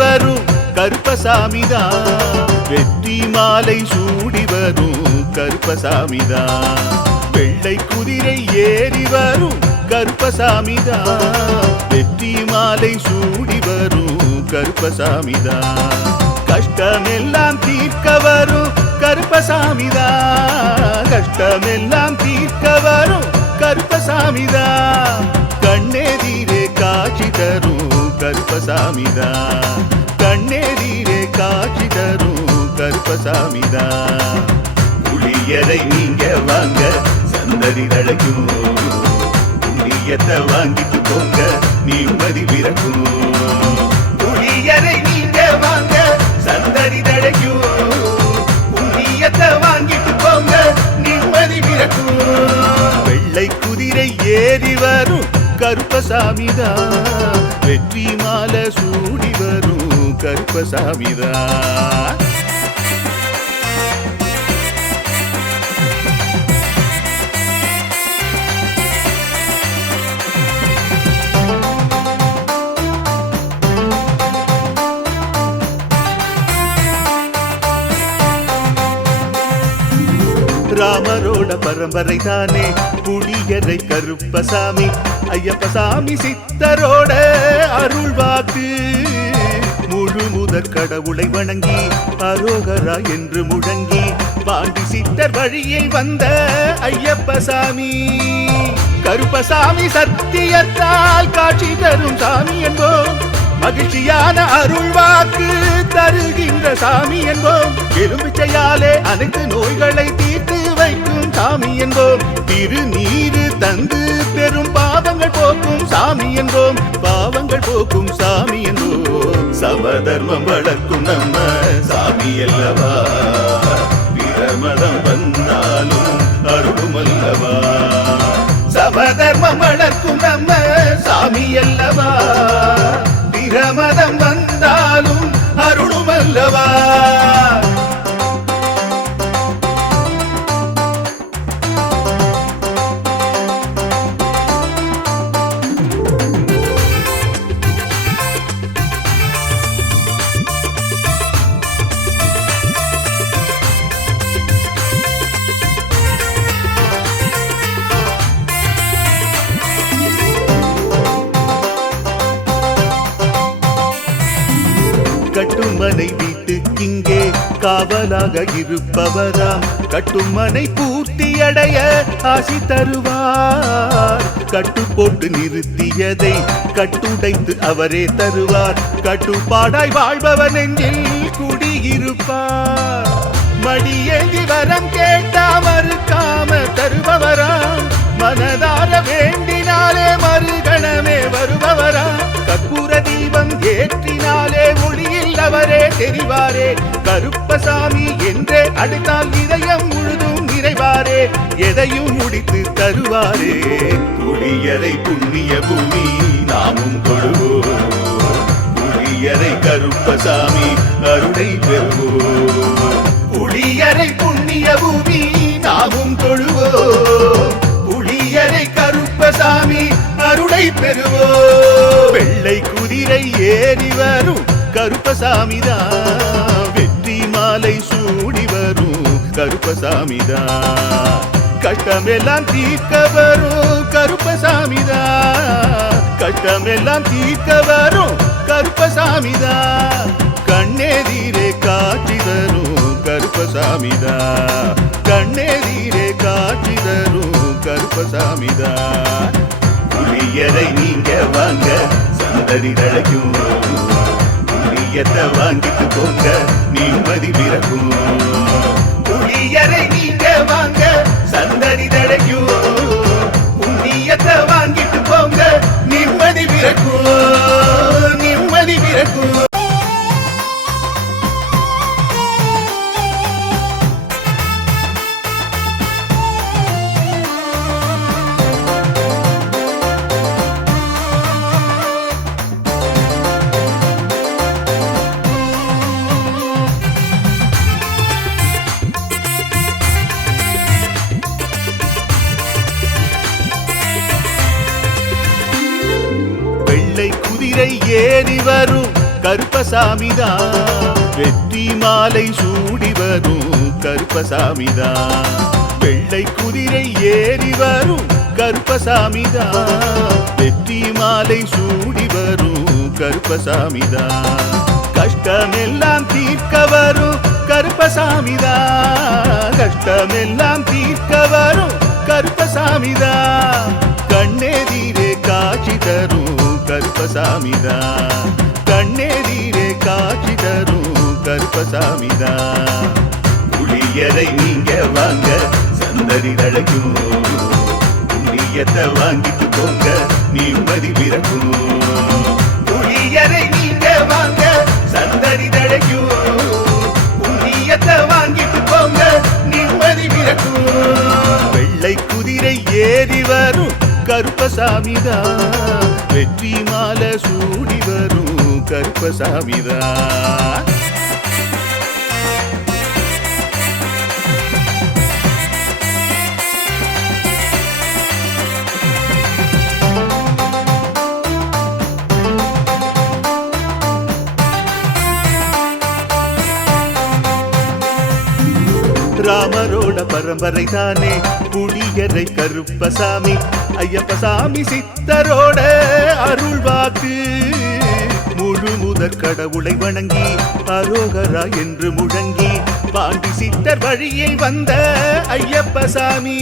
வரும் கருப்பசாமிதான், வெற்றி மாலை சூடி வரும் கருப்பசாமிதான், வெள்ளை குதிரை ஏறி வரும் கருப்பசாமிதான், வெற்றி மாலை சூடி வரும் கருப்பசாமிதான், கஷ்டமெல்லாம் தீர்க்க வரும் கருப்பசாமிதான், கஷ்டமெல்லாம் தீர்க்க வரும் கருப்பசாமிதான், கண்ணெதிரே காட்சி தரும் கருப்பசாமிதான், கண்ணெதிரே காட்சி தரும் கருப்பசாமிதான், புளியரை நீங்க வாங்க சந்ததி தழைக்கும், புண்ணியத்தை வாங்கிட்டு போங்க நிம்மதி பிறக்கும், புளியரை நீங்க வாங்க சந்ததி தழைக்கும், புண்ணியத்தை வாங்கிட்டு போங்க நிம்மதி பிறக்கும், வெள்ளை குதிரை ஏறி வரும் கருப்பசாமிதான், வெற்றி மாலை சூடி வரும் கருப்பசாமிதான். ராமரோட பரம்பரை தானே புளியரை கருப்பசாமி, ஐயப்பசாமி சித்தரோட அருள் வாக்கு, முழு முதற் கடவுளை வணங்கி அரோகரா என்று முழங்கி பாண்டி சித்தர் வழியில் வந்த ஐயப்பசாமி, கருப்பசாமி சத்தியத்தால் காட்சி தரும் சாமி என்போம், மகிழ்ச்சியான அருள் வாக்கு தருகின்ற சாமி என்போம், எலுமிச்சையாலே அனைத்து நோய்களை தீர்த்து வைக்கும் சாமி என்போம், திருநீரு தந்து பெரும் பாவங்கள் போக்கும் சாமி என்போம், பாவங்கள் போக்கும் சாமி என்போம், சமதர்மம் வளர்க்கும் நம்ம சாமி அல்லவா, பிரமதம் வந்தாலும் அருளும் அல்லவா, சமதர்மம் வளர்க்கும் நம்ம சாமி அல்லவா, பிரமதம் வந்தாலும் அருளும் அல்லவா. கட்டுமனை வீட்டுக்கிங்கே காவலாக இருப்பவராம், கட்டுமனை பூர்த்தியடைய ஆசி தருவார், கட்டு போட்டு நிறுத்தியதை கட்டுடைத்து அவரே தருவார், கட்டுப்பாடாய் வாழ்பவன் நெஞ்சில் குடியிருப்பார், மடியேந்தி வரம் கேட்டா மறுக்காம தருபவராம், மனதார வேண்டினாலே மறுகணமே வருபவராம், கற்பூர தீபம் ஏற்றினாலே ஒளியில் அவரே தெரிவாரே, கருப்பசாமி என்றே அழைத்தால் இதயம் முழுதும் நிறைவாரே, எதையும் முடித்து தருவாரே, புளியரை புண்ணிய பூமி நாமும் தொழுவோம், புளியரை கருப்பசாமி அருளை பெறுவோம், புளியரை புண்ணிய பூமி நாமும் தொழுவோம், புளியரை கருப்பசாமி அருளை பெறுவோம், வெள்ளை குதிரை ஏறி வரும் கருப்பசாமிதான், வெற்றி மாலை சூடி வரும் கருப்பசாமிதான், கஷ்டமெல்லாம் தீர்க்க வரும் கருப்பசாமிதான், கஷ்டமெல்லாம் தீர்க்க வரும் கருப்பசாமிதான், கண்ணெதிரே காட்சி தரும் கருப்பசாமிதான், கண்ணெதிரே காட்சி தரும் கருப்பசாமிதான், புளியரை நீங்க வாங்க சந்ததி தழைக்கும், புளியத்தை வாங்கிட்டு போங்க நிம்மதி பிறக்கும், புளியரை நீங்க வாங்க சந்ததி தழைக்கும், புண்ணியத்தை வாங்கிட்டு போங்க நிம்மதி பிறக்கும், நிம்மதி பிறக்கும். ஏறி வரும் கருப்பசாமிதான். வெற்றி மாலை சூடி வரும் கருப்பசாமிதான். வெள்ளை குதிரை ஏறி வரும் கருப்பசாமிதான். வெற்றி மாலை சூடி வரும் கருப்பசாமிதான். கஷ்டமெல்லாம் தீர்க்க வரும் கருப்பசாமிதான். கஷ்டமெல்லாம் தீர்க்க வரும் கருப்பசாமிதான். கண்ணெதிரே காட்சி தரும் கருப்பசாமிதான். கண்ணெதிரே காட்சி தரும் கருப்பசாமிதான். புளியரை நீங்க வாங்க சந்ததி தழைக்கும். புண்ணியத்தை வாங்கிட்டு போங்க நிம்மதி பிறக்கும். புளியரை நீங்க வாங்க சந்ததி தழைக்கும். புண்ணியத்தை வாங்கிட்டு போங்க நிம்மதி பிறக்கும். வெள்ளை குதிரை ஏறி வரும் கருப்பசாமிதான். வெற்றி மாலை சூடி வரும் கருப்பசாமிதான். ராமரோட பரம்பரை தானே புளியரை கருப்பசாமி. ஐயப்பசாமி சித்தரோட அருள்வாக்கு. முழு முதற் கடவுளை வணங்கி அரோகரா என்று முழங்கி பாண்டி சித்தர் வழியை வந்த ஐயப்பசாமி.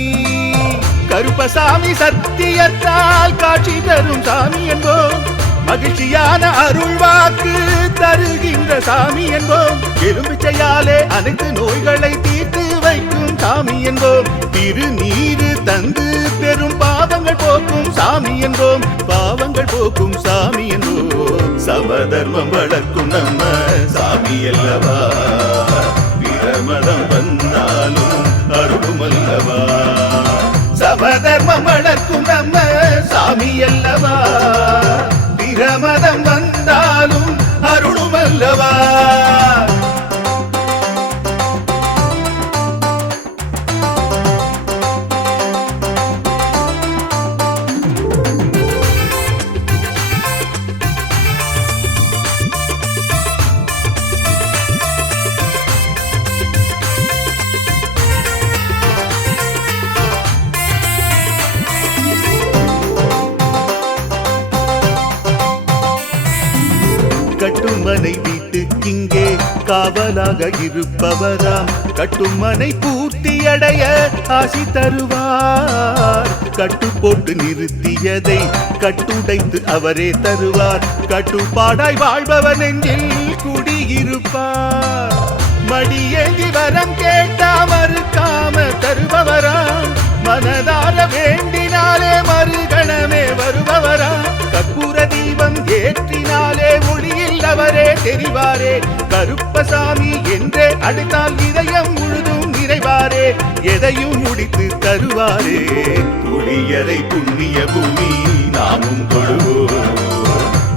கருப்பசாமி சத்தியத்தால் காட்சி தரும் சாமி என்போம். மகிழ்ச்சியான அருள்வாக்கு தருகின்ற சாமி என்போம். எலும்பிச்சையாலே அனைத்து நோய்களை தீர்த்து வைக்கும் சாமி என்போம். திருநீரு தந்து பெரும் பாவங்கள் போக்கும் சாமி என்போம். பாவங்கள் போக்கும் சாமி என்போம். சமதர்மம் வளர்க்கும் நம்ம சாமி அல்லவா. பிரமதம் வந்தாலும் அருளும் அல்லவா. சமதர்மம் வளர்க்கும் நம்ம சாமி அல்லவா. பிரமதம் வந்தாலும் அருளும் அல்லவா. கட்டுமனை வீட்டுக்கிங்கே காவலாக இருப்பவராம். கட்டுமனை பூர்த்தியடைய ஆசி தருவார். கட்டு போட்டு நிறுத்தியதை கட்டுடைத்து அவரே தருவார். கட்டுப்பாடாய் வாழ்பவர் நெஞ்சில் குடியிருப்பார். மடியேந்தி வரம் கேட்டா மறுக்காம தருபவராம். மனதார வேண்டினாலே மறுகணமே வருபவரா. கற்பூர தீபம் ஏற்றினாலே ஒளியில் அவரே தெரிவாரே. கருப்பசாமி என்றே அழைத்தால் இதயம் முழுதும் நிறைவாரே. எதையும் முடித்து தருவாரே. புளியரை புண்ணிய பூமி நாமும் தொழுவோம்.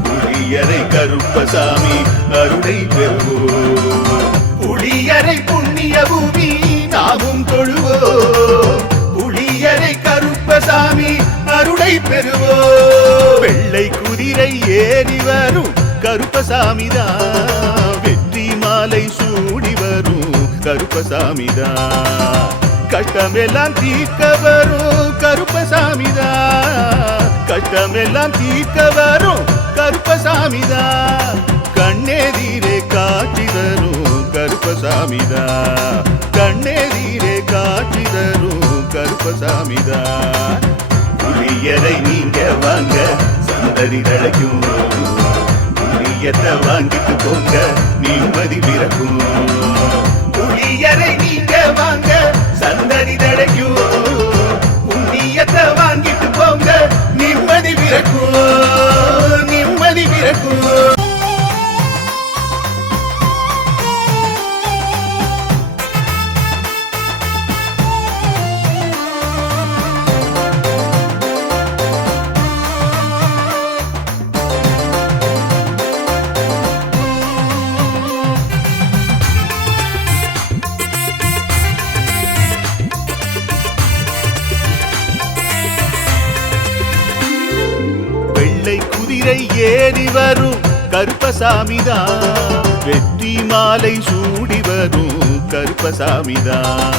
புளியரை கருப்பசாமி அருளை பெறுவோம். புளியரை புண்ணிய பூமி நாமும் தொழுவோம். புளியரை கருப்பசாமி அருளை பெறுவோம். வெள்ளை குதிரை ஏறி வரும் கருப்பசாமிதான். வெற்றி மாலை சூடி வரும் கருப்பசாமிதான். கஷ்டமெல்லாம் தீர்க்க வரும் கருப்பசாமிதான். கஷ்டமெல்லாம் தீர்க்க வரும் கருப்பசாமிதான். கண்ணெதிரே காட்சி தரும் கருப்பசாமிதான். கண்ணெதிரே காட்சி தரும் கருப்பசாமிதான். புளியரை நீங்க வாங்க சந்ததி தழைக்கும். புளியத்தை வாங்கிட்டு போங்க நிம்மதி பிறக்கும். புளியரை நீங்க வாங்க சந்ததி தழைக்கும். புண்ணியத்தை வாங்கிட்டு போங்க நிம்மதி பிறக்கும். நிம்மதி பிறக்கும். குதிரை ஏறி வரும் கருப்பசாமிதான். வெற்றி மாலை சூடி வரும் கருப்பசாமிதான்.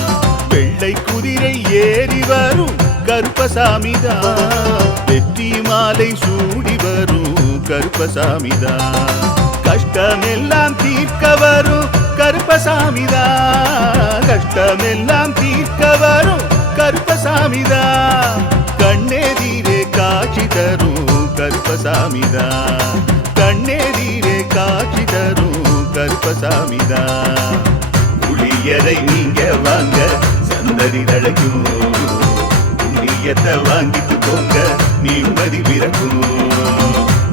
வெள்ளை குதிரை ஏறி வரும் கருப்பசாமிதான். வெற்றி மாலை சூடி வரும் கருப்பசாமிதான். கஷ்டமெல்லாம் தீர்க்க வரும் கருப்பசாமிதான். கஷ்டமெல்லாம் தீர்க்க வரும் கருப்பசாமிதான். கண்ணெதிரே காட்சி தரும் கருப்பசாமிதான். கண்ணெதிரே காட்சி தரும் கருப்பசாமிதான். புளியரை நீங்க வாங்க சந்ததி தழைக்கும். புண்ணியத்தை வாங்கிட்டு போங்க நிம்மதி பிறக்கும்.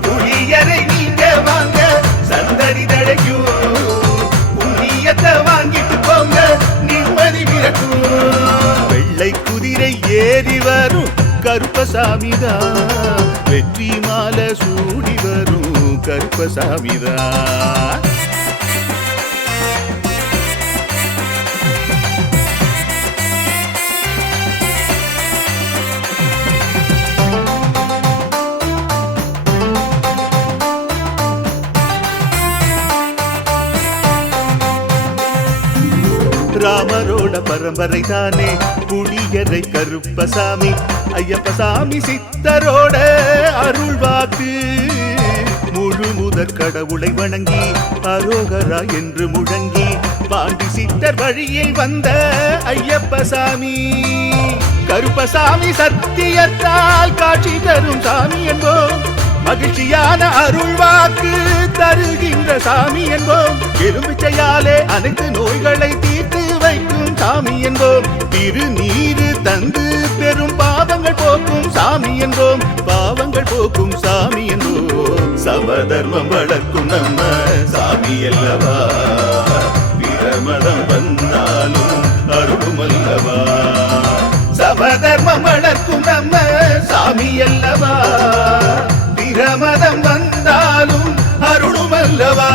புளியரை நீங்க வாங்க சந்ததி தழைக்கும். புண்ணியத்தை வாங்கிட்டு போங்க நிம்மதி பிறக்கும். வெள்ளை குதிரை ஏறி வரும் கருப்பசாமிதான். வெற்றி மாலை சூடி வரும் கருப்பசாமிதான். ராமரோட பரம்பரை தானே புளியரை கருப்பசாமி. ஐயப்பசாமி சித்தரோட அருள்வாக்கு. முழு முதற் கடவுளை வணங்கி அரோகரா என்று முழங்கி பாண்டி சித்தர் வழியில் வந்த ஐயப்பசாமி. கருப்பசாமி சத்தியத்தால் காட்சி தரும் சாமி என்போம். மகிழ்ச்சியான அருள்வாக்கு தருகின்ற சாமி என்போம். எலும்பிச்சையாலே அனைத்து நோய்களை தீர்த்து வைக்கும் சாமி என்போம். திருநீரு தந்து பெரும் பாவங்கள் போக்கும் சாமி என்போம். பாவங்கள் போக்கும் சாமி என்போம். சமதர்மம் வளர்க்கும் நம்ம சாமி அல்லவா. பிரமதம் வந்தாலும் அருளும் அல்லவா. சமதர்மம் வளர்க்கும் நம்ம சாமி அல்லவா. பிரமதம் வந்தாலும் அருளும் அல்லவா.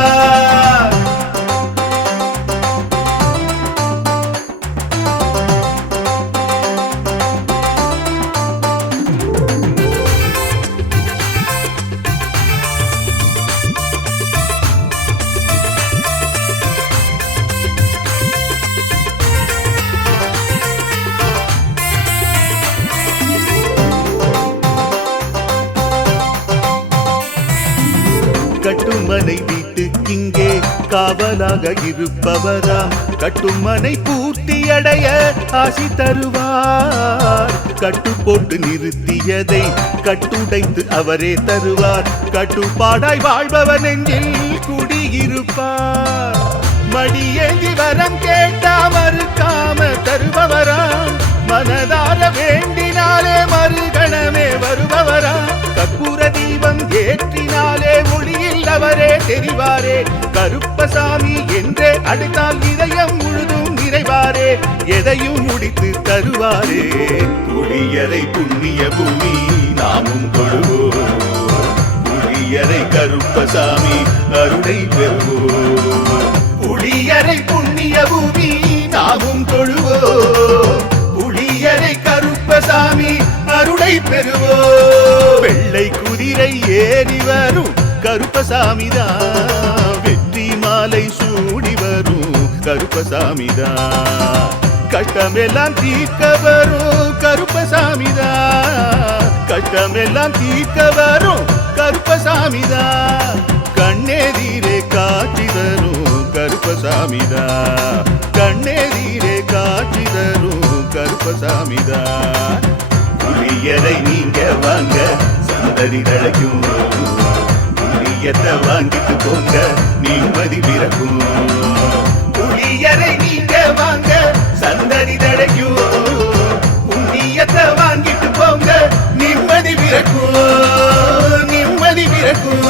கட்டுமனை வீட்டுக்கிங்கே காவலாக இருப்பவராம். கட்டுமனை பூர்த்தி அடைய ஆசி தருவார். கட்டு போட்டு நிறுத்தியதை கட்டுடைத்து அவரே தருவார். கட்டுப்பாடாய் வாழ்பவர் நெஞ்சில் குடியிருப்பார். மடியேந்தி வரம் கேட்டா மறுக்காம தருபவராம். மனதார வேண்டினாலே மறுகணமே வருபவரா. கற்பூர தீபம் ஏற்றினாலே ஒளியில் அவரே தெரிவாரே. கருப்பசாமி என்றே அழைத்தால் இதயம் முழுதும் நிறைவாரே. எதையும் முடித்து தருவாரே. புளியரை புண்ணிய பூமி நாமும் தொழுவோம். புளியரை கருப்பசாமி அருளை பெறுவோம். புளியரை புண்ணிய பூமி நாமும் தொழுவோம். புளியரை கருப்பசாமி அருளை பெறுவோம். வெள்ளை குதிரை ஏறி வரும் கருப்பசாமிதான். வெற்றி மாலை சூடி வரும் கருப்பசாமிதான். கஷ்டமெல்லாம் தீர்க்க வரும் கருப்பசாமிதான். கஷ்டமெல்லாம் தீர்க்க வரும் கருப்பசாமிதான். கண்ணெதிரே காட்சி தரும் கருப்பசாமிதான். கண்ணெதிரே காட்சி தரும் கருப்பசாமிதான். புளியரை நீங்க வாங்க சந்ததி தழைக்கும். புளியத்தை வாங்கிட்டு போங்க நிம்மதி பிறக்கும். புளியரை நீங்க வாங்க சந்ததி தழைக்கும். புண்ணியத்தை வாங்கிட்டு போங்க நிம்மதி பிறக்கும். நிம்மதி பிறக்கும்.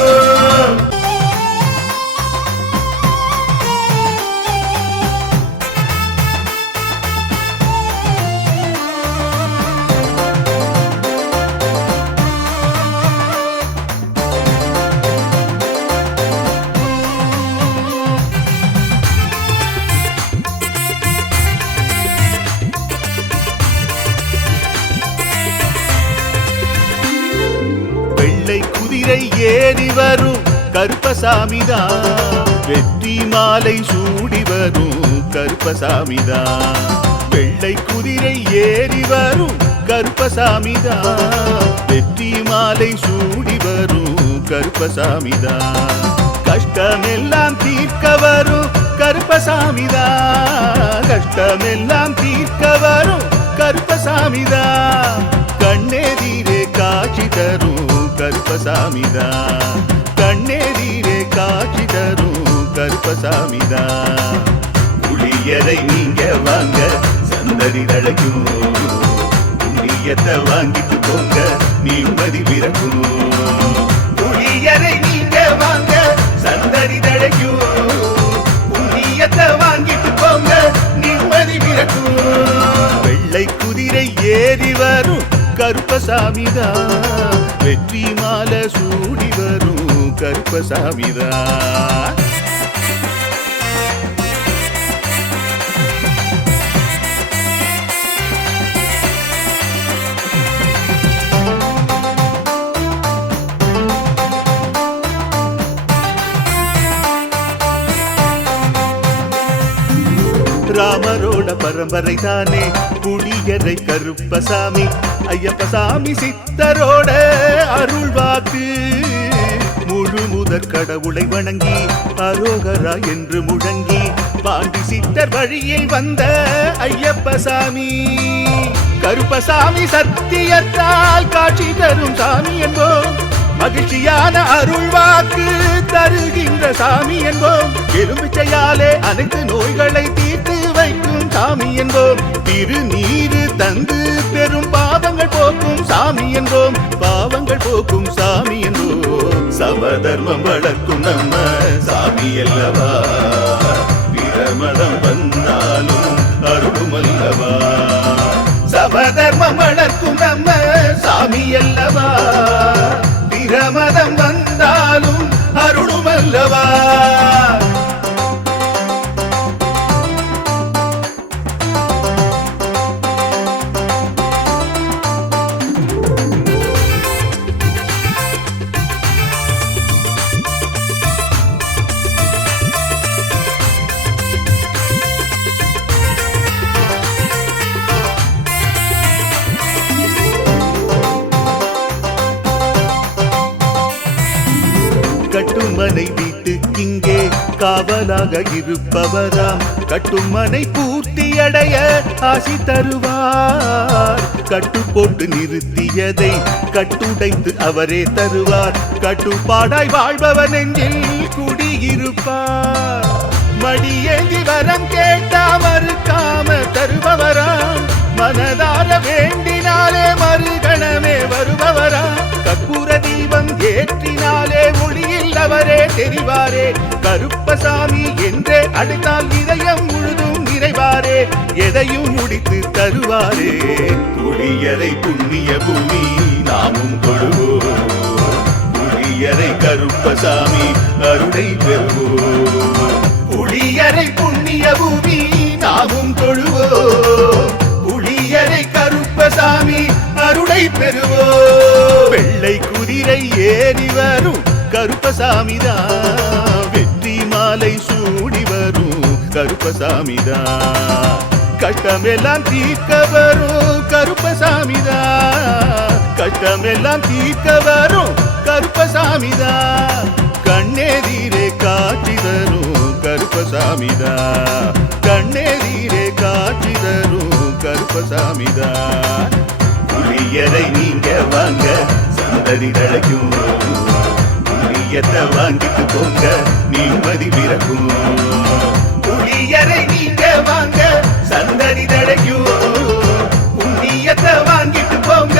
ஏறி வரும் கருப்பசாமிதான். வெற்றி மாலை சூடி வரும் கருப்பசாமிதான். வெள்ளை குதிரை ஏறி வரும் கருப்பசாமிதான். வெற்றி மாலை சூடி வரும் கருப்பசாமிதான். கஷ்டமெல்லாம் தீர்க்க வரும் கருப்பசாமிதான். கஷ்டமெல்லாம் தீர்க்க வரும் கருப்பசாமிதான். கண்ணெதிரே காட்சி தரும் கருப்பசாமிதான். கண்ணெதிரே காட்சி தரும் கருப்பசாமிதான். புளியரை நீங்க வாங்க சந்தடி தழைக்கும். புண்ணியத்தை வாங்கிட்டு போங்க நிம்மதி பிறக்கும். புளியரை நீங்க வாங்க சந்தடி தழைக்கும். புண்ணியத்தை வாங்கிட்டு போங்க நிம்மதி பிறக்கும். வெள்ளை குதிரை ஏறி வரும் கருப்பசாமிதான். வெற்றி மாலை சூடி வரும் கருப்பசாமிதான். ராமரோட பரம்பரை தானே புளியரை கருப்பசாமி. ஐயப்பசாமி சித்தரோட அருள்வாக்கு. முழு முதற் கடவுளை வணங்கி அரோகரா என்று முழங்கி பாண்டி சித்தர் வழியில் வந்த ஐயப்பசாமி. கருப்பசாமி சத்தியத்தால் காட்சி தரும் சாமி என்போம். மகிழ்ச்சியான அருள்வாக்கு தருகின்ற சாமி என்போம். எலுமிச்சையாலே அனைத்து நோய்களை தீர்த்து வைக்கும் சாமி என்போம். திருநீரு தந்து பெரும் பாவங்கள் போக்கும் சாமி என்போம். பாவங்கள் போக்கும் சாமி என்போம். சமதர்மம் வளர்க்கும் நம்ம சாமி அல்லவா. பிரமதம் வந்தாலும் அருளும் அல்லவா. சமதர்மம் வளர்க்கும் நம்ம சாமி அல்லவா. பிரமதம் வந்தாலும் அருளும் அல்லவா. கட்டுமனை வீட்டுக்கிங்கே காவலாக இருப்பவராம். கட்டுமனை பூர்த்தி அடைய ஆசி தருவார். கட்டு போட்டு நிறுத்தியதை கட்டுடைத்து அவரே தருவார். கட்டுப்பாடாய் வாழ்பவர் நெஞ்சில் குடியிருப்பார். மடியேந்தி வரம் கேட்டா மறுக்காம தருபவராம். மனதார வேண்டினாலே மறுகணமே வருபவராம். கற்பூர தீபம் ஏற்றினாலே ஒளியில் அவரே தெரிவாரே. கருப்பசாமி என்றே அழைத்தால் இதயம் முழுதும் நிறைவாரே. எதையும் முடித்து தருவாரே. புளியரை புண்ணிய பூமி நாமும் கொள்வோம். புளியரை கருப்பசாமி அருளை பெறுவோம். புளியரை புண்ணிய பூமி நாமும் தொழுவோம். புளியரை கருப்பசாமி அருளை பெறுவோம். வெள்ளை குதிரை ஏறி வரும் கருப்பசாமிதான். வெற்றி மாலை சூடி வரும் கருப்பசாமிதான். கட்டமெல்லாம் தீர்க்க வரும் கருப்பசாமிதான். கட்டமெல்லாம் தீர்க்க வரும் கருப்பசாமிதான். கண்ணெதிரே காட்சி தரும் கருப்பசாமிதான். கண்ணெதிரே காட்சி தரும் கருப்பசாமிதான். புளியரை நீங்க வாங்க சந்ததி தழைக்கும். புளியத்தை வாங்கிட்டு போங்க நிம்மதி பிறக்கும். புளியரை நீங்க வாங்க சந்ததி தழைக்கும். புண்ணியத்தை வாங்கிட்டு போங்க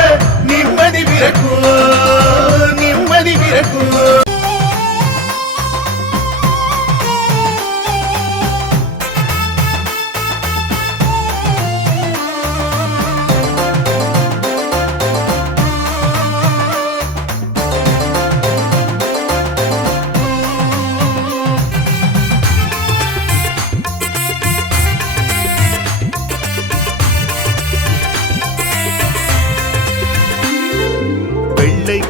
நிம்மதி பிறக்கும். நிம்மதி பிறக்கும்.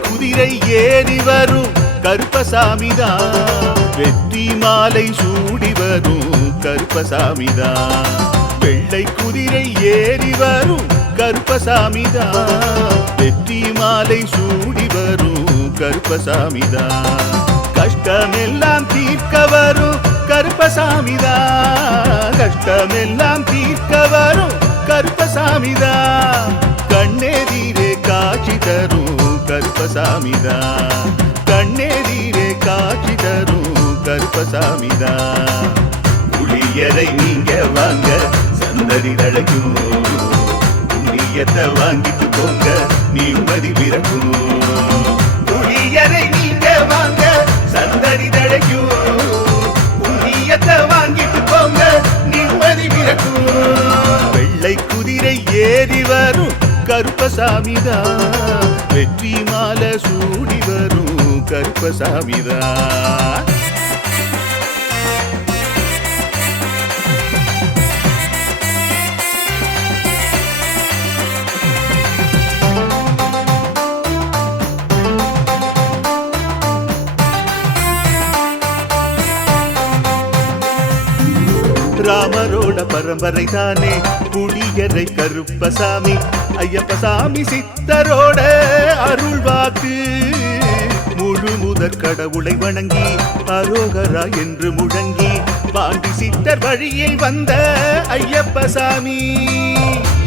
குதிரை ஏறி வரும் கருப்பசாமிதான். வெற்றி மாலை சூடி வரும் கருப்பசாமிதான். வெள்ளை குதிரை ஏறி வரும் கருப்பசாமிதான். வெற்றி மாலை சூடி வரும் கருப்பசாமிதான். கஷ்டமெல்லாம் தீர்க்க வரும் கருப்பசாமிதான். கஷ்டமெல்லாம் தீர்க்க வரும் கருப்பசாமிதான். கண்ணெதிரே காட்சி தரும் கருப்பசாமிதான். கண்ணெதிரே காட்சி தரும் கருப்பசாமிதான். புளியரை நீங்க வாங்க சந்ததி தழைக்கும். புண்ணியத்தை வாங்கிட்டு போங்க நிம்மதி பிறக்கும். புளியரை நீங்க வாங்க சந்ததி தழைக்கும். புண்ணியத்தை வாங்கிட்டு போங்க நிம்மதி பிறக்கும். வெள்ளை குதிரை ஏறி வரும் கருப்பசாமிதான். வெற்றி மாலை சூடி வரும் கருப்பசாமிதான். ராமரோட பரம்பரை தானே புளியரை கருப்பசாமி. ஐயப்பசாமி சித்தரோட அருள்வாக்கு. முழு முதற் கடவுளை வணங்கி அரோகரா என்று முழங்கி பாண்டி சித்தர் வழியில் வந்த ஐயப்பசாமி.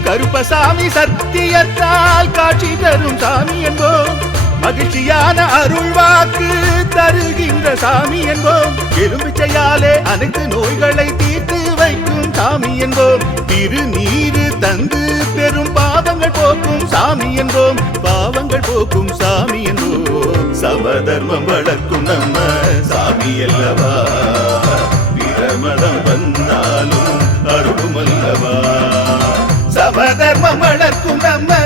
கருப்பசாமி சத்தியத்தால் காட்சி தரும் சாமி என்போம். மகிழ்ச்சியான அருள்வாக்கு தருகின்ற சாமி என்போம். எலும்பிச்சையாலே அனைத்து நோய்களை தீர்த்து வைக்கும் சாமி என்போம். திருநீரு தந்து பெரும் பாவங்கள் போக்கும் சாமி என்போம். பாவங்கள் போக்கும் சாமி என்போம். சமதர்மம் வளர்க்கும் நம்ம சாமி அல்லவா. பிரமதம் வந்தாலும் அருளும் அல்லவா. சமதர்மம் வளர்க்கும் நம்ம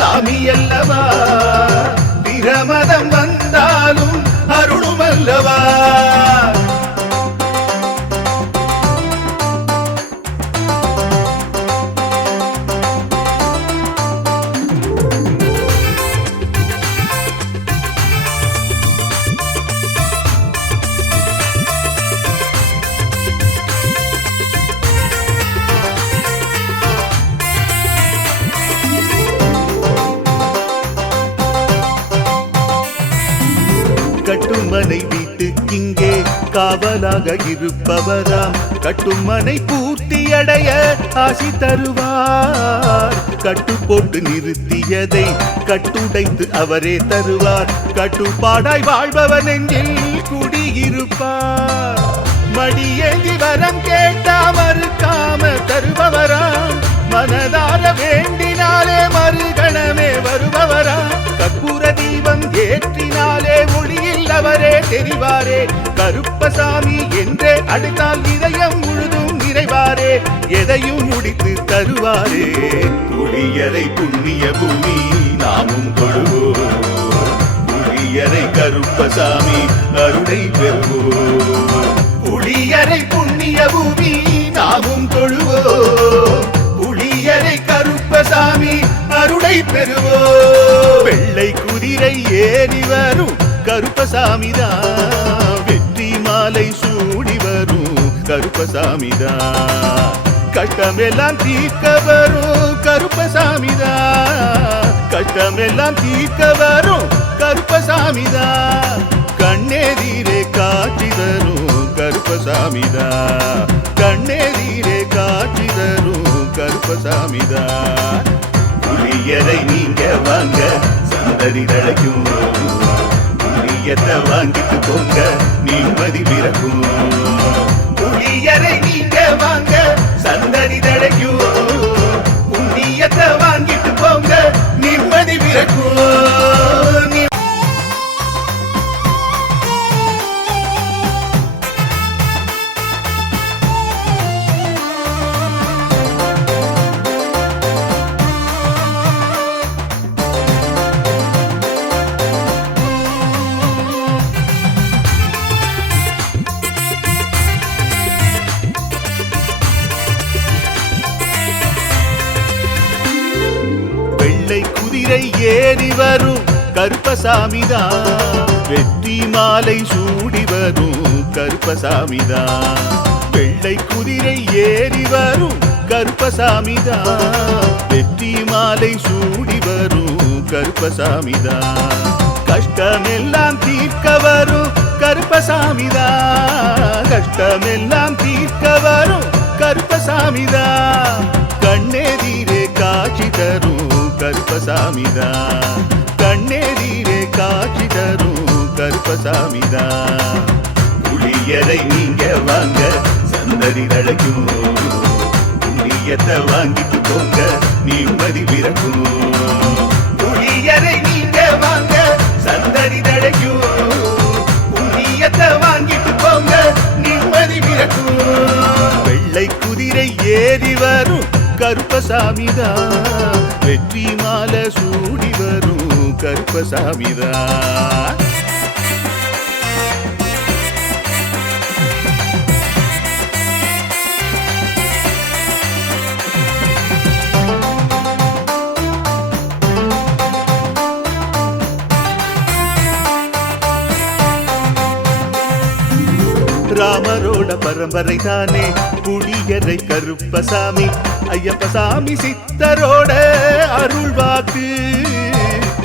சாமி அல்லவா. பிரமதம் வந்தாலும் அருளும் அல்லவா. கட்டுமனை வீட்டுக்கிங்கே காவலாக இருப்பவராம். கட்டுமனை பூர்த்தி அடைய ஆசி தருவார். கட்டு போட்டு நிறுத்தியதை கட்டுடைத்து அவரே தருவார். கட்டுப்பாடாய் வாழ்பவர் நெஞ்சில் குடியிருப்பார். மடியேந்தி வரம் கேட்டா மறுக்காம தருபவராம். மனதார வேண்டினாலே மறுகணமே வருபவராம். கற்பூர தீபம் ஏற்றினாலே ஒளியில் அவரே தெரிவாரே. கருப்பசாமி என்றே அழைத்தால் இதயம் முழுதும் நிறைவாரே. எதையும் முடித்து தருவாரே. புளியரை புண்ணிய பூமி நாமும் தொழுவோம். புளியரை கருப்பசாமி அருளை பெறுவோம். புளியரை புண்ணிய பூமி நாமும் தொழுவோம். புளியரை கருப்பசாமி அருளை பெறுவோம். வெள்ளை குதிரை ஏறி வரும் கருப்பசாமிதான். வெற்றி மாலை சூடி வரும் கருப்பசாமிதான். கஷ்டமெல்லாம் தீர்க்க வரும் கருப்பசாமிதான். கஷ்டமெல்லாம் தீர்க்க வரும் கருப்பசாமிதான். கண்ணெதிரே காட்சி தரும் கருப்பசாமிதான். கண்ணெதிரே காட்சி தரும் கருப்பசாமிதான். புளியரை நீங்க வாங்க சந்ததி தழைக்கும். புளியத்தை வாங்கிட்டு போங்க நிம்மதி பிறக்கும். புளியரை நீங்க வாங்க சந்ததி தழைக்கும். புண்ணியத்தை வாங்கிட்டு போங்க நிம்மதி பிறக்கும். ஏறி வரும் கருப்பசாமிதான். வெற்றி மாலை சூடி வரும் கருப்பசாமிதான். வெள்ளை குதிரை ஏறி வரும் கருப்பசாமிதான். வெற்றி மாலை சூடி வரும் கருப்பசாமிதான். கஷ்டமெல்லாம் தீர்க்க வரும் கருப்பசாமிதான். கஷ்டமெல்லாம் தீர்க்க வரும் கருப்பசாமிதான். கண்ணெதிரே காட்சி தரும் கருப்பசாமிதான். கண்ணெதிரே காட்சி தரும் கருப்பசாமிதான். புளியரை நீங்க வாங்க சந்ததி தழைக்கும். புண்ணியத்தை வாங்கிட்டு போங்க நிம்மதி பிறக்கும். புளியரை நீங்க வாங்க சந்ததி தழைக்கும். புண்ணியத்தை வாங்கிட்டு போங்க நிம்மதி பிறக்கும். வெள்ளை குதிரை ஏறி வரும் கருப்பசாமிதான். வெற்றி மாலை சூடி வரும் கருப்பசாமிதான். ராமரோட பரம்பரை தானே புளியரை கருப்பசாமி. ஐயப்பசாமி சித்தரோட அருள் வாக்கு.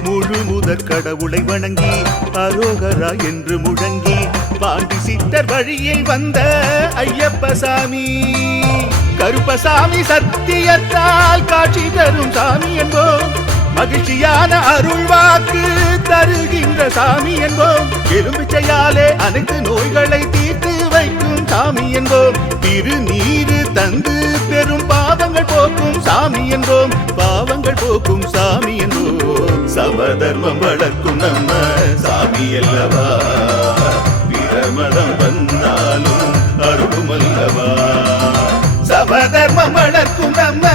முழு முதற் கடவுளை வணங்கி அரோகரா என்று முழங்கி பாண்டி சித்தர் வழியில் வந்த ஐயப்பசாமி. கருப்பசாமி சத்தியத்தால் காட்சி தரும் சாமி என்போம். மகிழ்ச்சியான அருள் வாக்கு தருகின்ற சாமி என்போம். எலும்பிச்சையாலே அனைத்து நோய்களை தீர்த்து வைக்கும் சாமி என்போம். திருநீரு தந்து பெரும் பாவங்கள் போக்கும் சாமி என்போம். பாவங்கள் போக்கும் சாமி என்போம். சமதர்மம் வளர்க்கும் நம்ம சாமி அல்லவா. பிரமதம் வந்தாலும் அருளும் அல்லவா. சமதர்மம் வளர்க்கும் நம்ம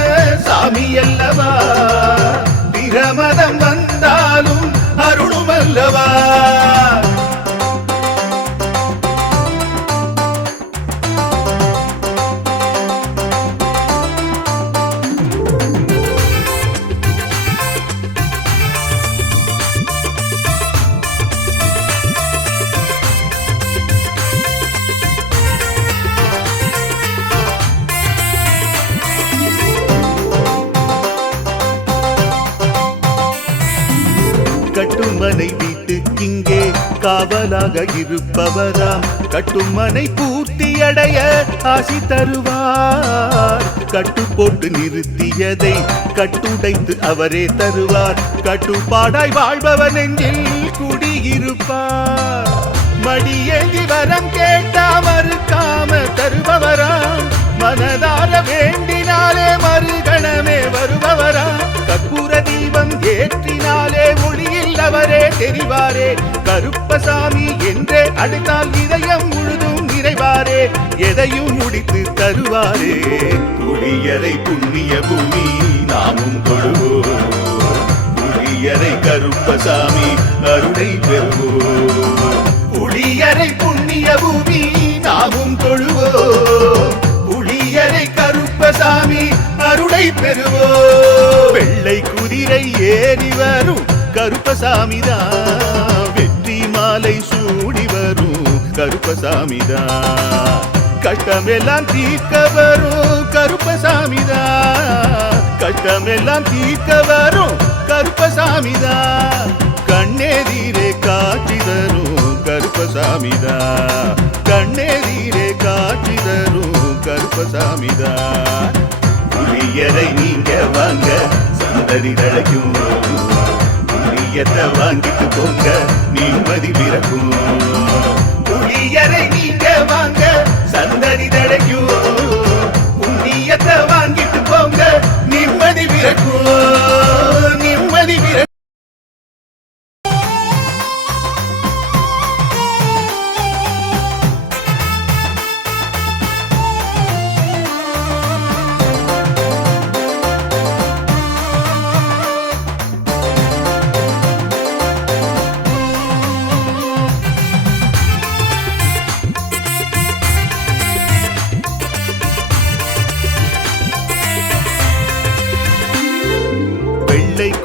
சாமி அல்லவா. பிரமதம் வந்தாலும் அருளும் அல்லவா. கட்டுமனை வீட்டுக்கிங்கே காவலாக இருப்பவராம். கட்டுமனை பூர்த்தியடைய ஆசி தருவார். கட்டு போட்டு நிறுத்தியதை கட்டுடைத்து அவரே தருவார். கட்டுப்பாடாய் வாழ்பவன் நெஞ்சில் குடியிருப்பார். மடியேந்தி வரம் கேட்டா மறுக்காம தருபவராம். மனதார வேண்டினாலே மறுகணமே வருபவராம். கற்பூர தீபம் ஏற்றினாலே ஒளியில் அவரே தெரிவாரே. கருப்பசாமி என்றே அழைத்தால் இதயம் முழுதும் நிறைவாரே. எதையும் முடித்து தருவாரே. புளியரை புண்ணிய பூமி நாமும் தொழுவோம். புளியரை கருப்பசாமி அருளை பெறுவோம். புளியரை புண்ணிய பூமி நாமும் தொழுவோம். புளியரை கருப்பசாமி அருளை பெறுவோம். வெள்ளை குதிரை ஏறி வரும் கருப்பசாமிதான். வெற்றி மாலை சூடி வரும் கருப்பசாமிதான். கஷ்டமெல்லாம் தீர்க்க வரும் கருப்பசாமிதான். கஷ்டமெல்லாம் தீர்க்க வரும் கருப்பசாமிதான். கண்ணெதிரே காட்சி தரும் கருப்பசாமிதான். கண்ணெதிரே காட்சி தரும் கருப்பசாமிதான். புளியரை நீங்க வாங்க சந்ததி தழைக்கும். புளியத்தை வாங்கிட்டு போங்க நிம்மதி பிறக்கும். புளியரை நீங்க வாங்க சந்ததி தழைக்கும். புண்ணியத்தை வாங்கிட்டு போங்க நிம்மதி பிறக்கும். நிம்மதி பிறக்கும்.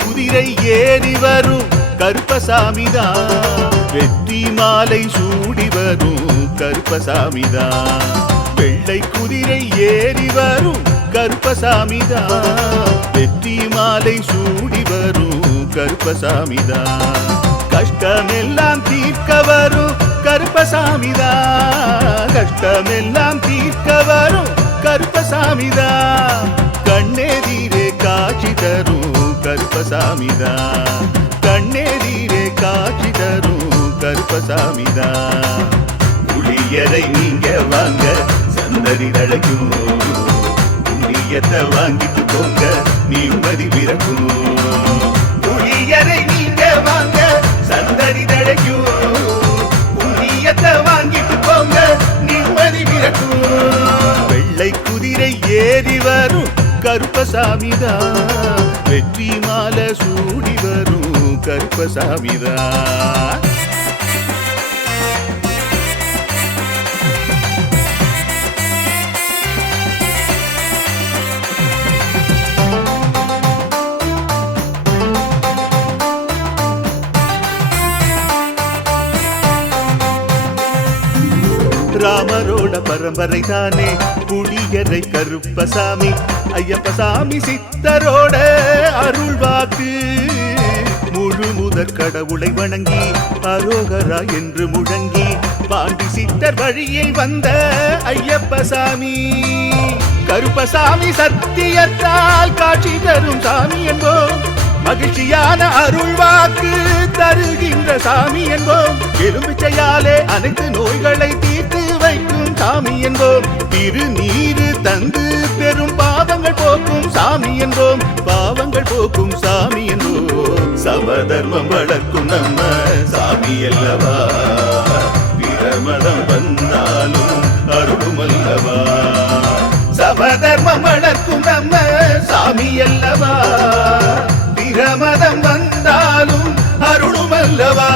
குதிரை ஏறி வரும் கருப்பசாமிதான். வெற்றி மாலை சூடி வரும் கருப்பசாமிதான். வெள்ளை குதிரை ஏறி வரும் கருப்பசாமிதான். வெற்றி மாலை சூடி வரும் கருப்பசாமிதான். கஷ்டமெல்லாம் தீர்க்க வரும் கருப்பசாமிதான். கஷ்டமெல்லாம் தீர்க்க வரும் கருப்பசாமிதான். கண்ணெதிரே காட்சி தரும் கருப்பசாமிதான். கண்ணெதிரே காட்சி தரும் கருப்பசாமிதான். புளியரை நீங்க வாங்க சந்ததி தழைக்கும். புண்ணியத்தை வாங்கிட்டு போங்க நிம்மதி பிறக்கும். புளியரை நீங்க வாங்க சந்ததி தழைக்கும். புண்ணியத்தை வாங்கிட்டு போங்க நிம்மதி பிறக்கும். வெள்ளை குதிரை ஏறி வரும் கருப்பசாமிதான். வெற்றி மாலை சூடி வரும் கருப்பசாமிதான். ராமரோட பரம்பரை தானே புளியரை கருப்பசாமி. ஐயப்பசாமி சித்தரோட அருள்வாக்கு. முழு முதற் கடவுளை வணங்கி அரோகரா என்று முழங்கி பாண்டி சித்தர் வழியை வந்த ஐயப்பசாமி. கருப்பசாமி சத்தியத்தால் காட்சி தரும் சாமி என்போம். மகிழ்ச்சியான அருள்வாக்கு தருகின்ற சாமி என்போம். எலும்பிச்சையாலே அனைத்து நோய்களை தீர்த்து வைக்கும் சாமி என்போம். திருநீரு தந்து பெரும் பாவங்கள் போக்கும் சாமி என்போம். பாவங்கள் போக்கும் சாமி என்போம். சமதர்மம் வளர்க்கும் நம்ம சாமி அல்லவா. பிரமதம் வந்தாலும் அருளும் அல்லவா. சமதர்மம் வளர்க்கும் நம்ம சாமி அல்லவா. பிரமதம் வந்தாலும் அருளும் அல்லவா.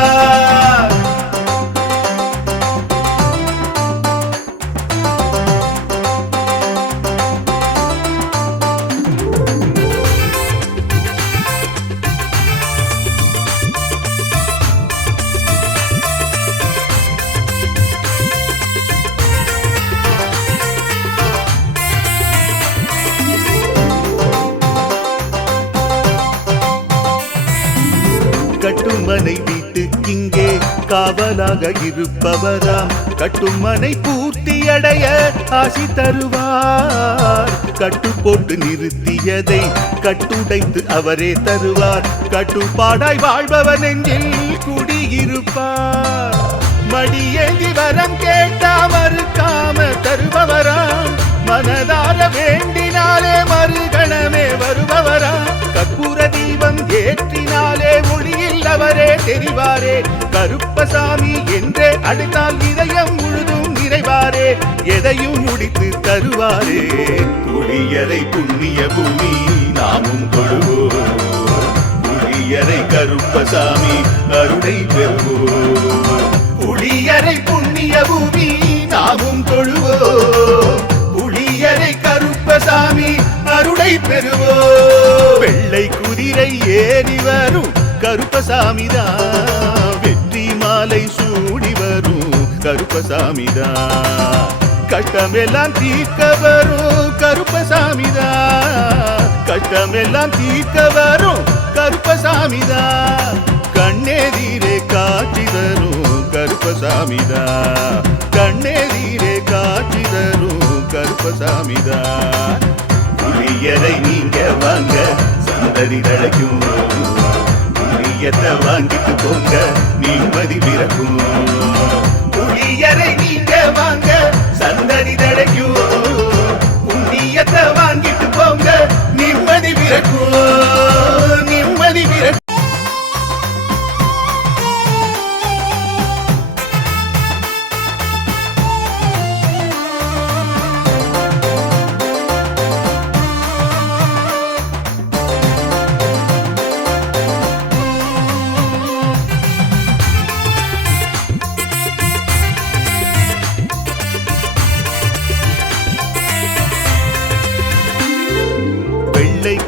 கட்டுமனை வீட்டுக்கிங்கே காவலாக இருப்பவராம். கட்டுமனை பூர்த்தியடைய ஆசி தருவார். கட்டு போட்டு நிறுத்தியதை கட்டுடைத்து அவரே தருவார். கட்டுப்பாடாய் வாழ்பவர் நெஞ்சில் குடியிருப்பார். மடியேந்தி வரம் கேட்டா மறுக்காம தருபவராம். மனதார வேண்டினாலே மறுகணமே வருபவராம். கற்பூர தீபம் ஏற்றினாலே ஒளியில் அவரே தெரிவாரே. கருப்பசாமி என்றே அழைத்தால் இதயம் முழுதும் நிறைவாரே. எதையும் முடித்து தருவாரே. புளியரை புண்ணிய பூமி நாமும் தொழுவோம். புளியரை கருப்பசாமி அருளை பெறுவோம். புளியரை புண்ணிய பூமி நாமும் தொழுவோம். புளியரை கருப்பசாமி அருளை பெறுவோம். வெள்ளை குதிரை ஏறி வரும் கருப்பசாமிதான். வெற்றி மாலை சூடி வரும் கருப்பசாமிதான். கஷ்டமெல்லாம் தீர்க்க வரும் கருப்பசாமிதான். கஷ்டமெல்லாம் தீர்க்க வரும் கருப்பசாமிதான். கண்ணெதிரே காட்சி தரும் கருப்பசாமிதான். கண்ணெதிரே காட்சி தரும் கருப்பசாமிதான். புளியரை நீங்க வாங்க சந்ததி தழைக்கும். புளியத்தை வாங்கிட்டு போங்க நிம்மதி பிறக்கும். புளியரை நீங்க வாங்க சந்ததி தழைக்கும். புண்ணியத்தை வாங்கிட்டு போங்க நிம்மதி பிறக்கும். நிம்மதி பிறக்கும்.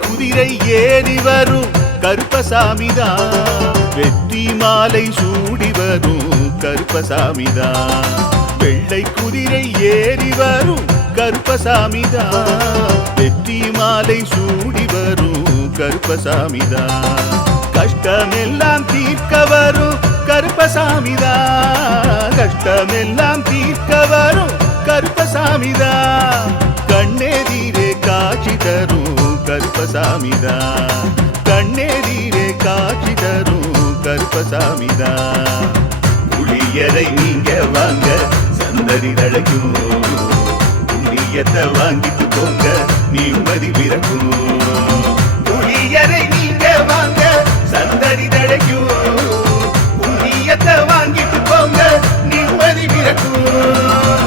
குதிரை ஏறி வரும் கருப்பசாமிதான். வெற்றி மாலை சூடி வரும் கருப்பசாமிதான். வெள்ளை குதிரை ஏறி வரும் கருப்பசாமிதான். வெற்றி மாலை சூடி வரும் கருப்பசாமிதான். கஷ்டமெல்லாம் தீர்க்க வரும் கருப்பசாமிதான். கஷ்டமெல்லாம் தீர்க்க வரும் கருப்பசாமிதான். கண்ணெதிரே காட்சி தரும் கருப்பசாமிதான். கண்ணெதிரே காட்சி தரும் கருப்பசாமிதான். புளியரை நீங்க வாங்க சந்தடி தழைக்கும். புண்ணியத்தை வாங்கிட்டு போங்க நிம்மதி பிறக்கும். புளியரை நீங்க வாங்க சந்தடி தழைக்கும். புண்ணியத்தை வாங்கிட்டு போங்க நிம்மதி பிறக்கும்.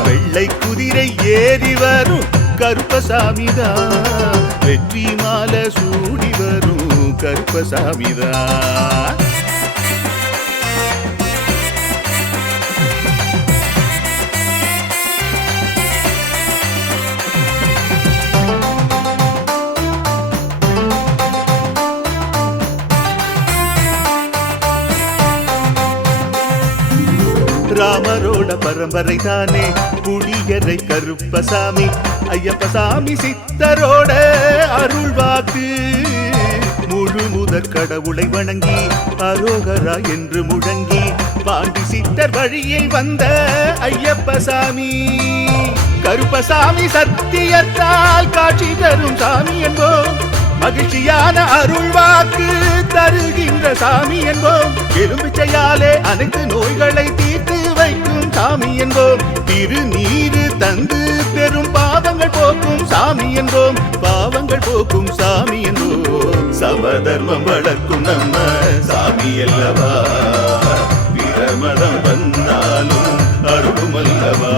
வெள்ளை குதிரை ஏறி வரும் கருப்பசாமிதான். வெற்றி மாலை சூடி வரும் கருப்பசாமிதான். ராமரோட பரம்பரை தானே புளியரை கருப்பசாமி. ஐயப்பசாமி சித்தரோட அருள்வாக்கு. முழு முதற் கடவுளை வணங்கி அரோகரா என்று முழங்கி பாண்டி சித்தர் வழியில் வந்த ஐயப்பசாமி. கருப்பசாமி சத்தியத்தால் காட்சி தரும் சாமி என்போம். மகிழ்ச்சியான அருள்வாக்கு தருகின்ற சாமி என்போம். எலும்பிச்சையாலே அனைத்து நோய்களை தீர்த்து வைக்கும் சாமி என்போம். திருநீரு தந்து பெரும் பாவங்கள் போக்கும் சாமி என்போம். பாவங்கள் போக்கும் சாமி என்போம். சமதர்மம் வளர்க்கும் நம்ம சாமி அல்லவா. பிரமதம் வந்தாலும் அருளும் அல்லவா.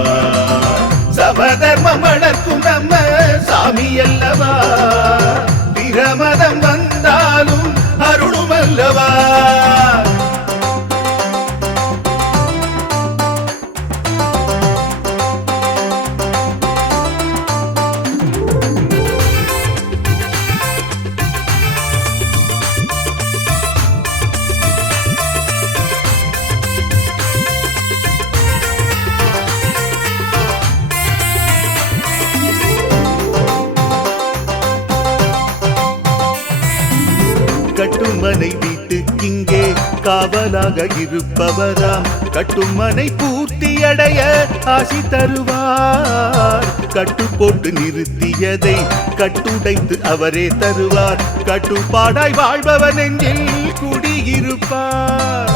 சமதர்மம் வளர்க்கும் நம்ம சாமி அல்லவா. பிரமதம் வந்தாலும் அருளும் அல்லவா. கட்டுமனை வீட்டுக்கிங்கே காவலாக இருப்பவராம். கட்டுமனை பூர்த்தியடைய ஆசி தருவார். கட்டு போட்டு நிறுத்தியதை கட்டுடைத்து அவரே தருவார். கட்டுப்பாடாய் வாழ்பவன் நெஞ்சில் குடியிருப்பார்.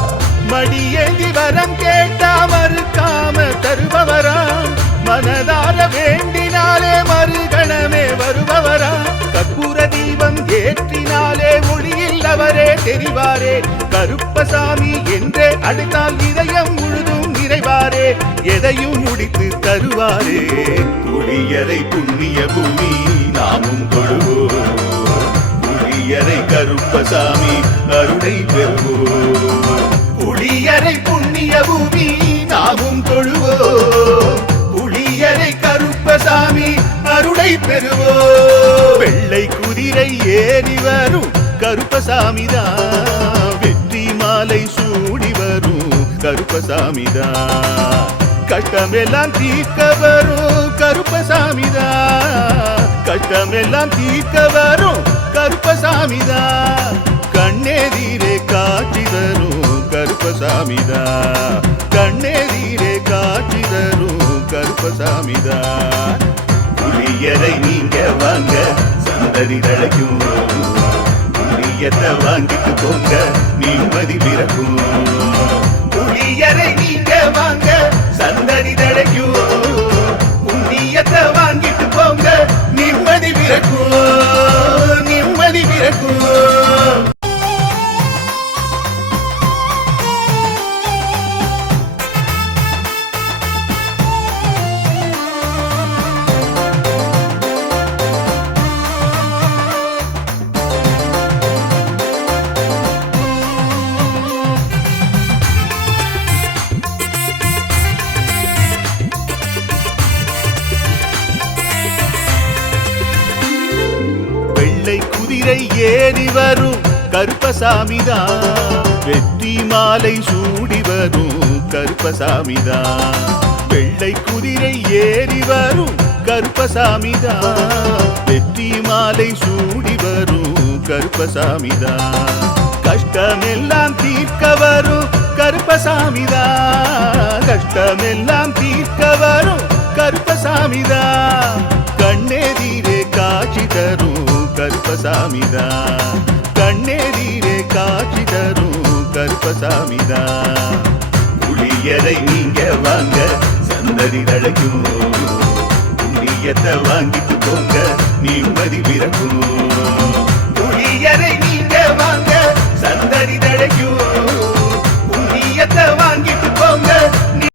மடியேந்தி வரம் கேட்டா மறுக்காம தருபவராம். மனதார வேண்டினாலே மறுகணமே வருபவரா. கற்பூர தீபம் ஏற்றினாலே ஒளியில் அவரே தெரிவாரே. கருப்பசாமி என்றே அழைத்தால் இதயம் முழுதும் நிறைவாரே. எதையும் முடித்து தருவாரே. புளியரை புண்ணிய பூமி நாமும் தொழுவோம். புளியரை கருப்பசாமி அருளை பெறுவோம். புளியரை புண்ணிய பூமி நாமும் தொழுவோம். புளியரை கருப்பசாமி அருளை பெறுவோம். வெள்ளை குதிரை ஏறி வரும் கருப்பசாமிதான். வெற்றி மாலை சூடி வரும் கருப்பசாமிதான். கஷ்டமெல்லாம் தீர்க்க வரும் கருப்பசாமிதான். கஷ்டமெல்லாம் தீர்க்க வரும் கருப்பசாமிதான். கண்ணெதிரே காட்சி தரும் கருப்பசாமிதான். கண்ணெதிரே காட்சி தரும் கருப்பசாமிதான். புளியரை நீங்க வாங்க சந்தடி தழைக்கும். புளியத்தை வாங்கிட்டு போங்க நிம்மதி பிறக்கும். புளியரை நீங்க வாங்க சந்தடி தழைக்கும். புண்ணியத்தை வாங்கிட்டு போங்க நிம்மதி பிறக்கும். நிம்மதி பிறக்கும். குதிரை ஏறி வரும் கருப்பசாமிதான். வெற்றி மாலை சூடி வரும் கருப்பசாமிதான் வெள்ளை குதிரை ஏறி வரும் கருப்பசாமிதான் வெற்றி மாலை சூடி வரும் கருப்பசாமிதான் கஷ்டமெல்லாம் தீர்க்க வரும் கருப்பசாமிதான் கஷ்டமெல்லாம் தீர்க்க வரும் கருப்பசாமிதான் கண்ணெதிரே காட்சி தரும் கருப்பசாமிதான் கண்ணெதிரே காட்சி தரும் கருப்பசாமிதான் புளியரை நீங்க வாங்க சந்ததி தழைக்கும் புண்ணியத்தை வாங்கிட்டு போங்க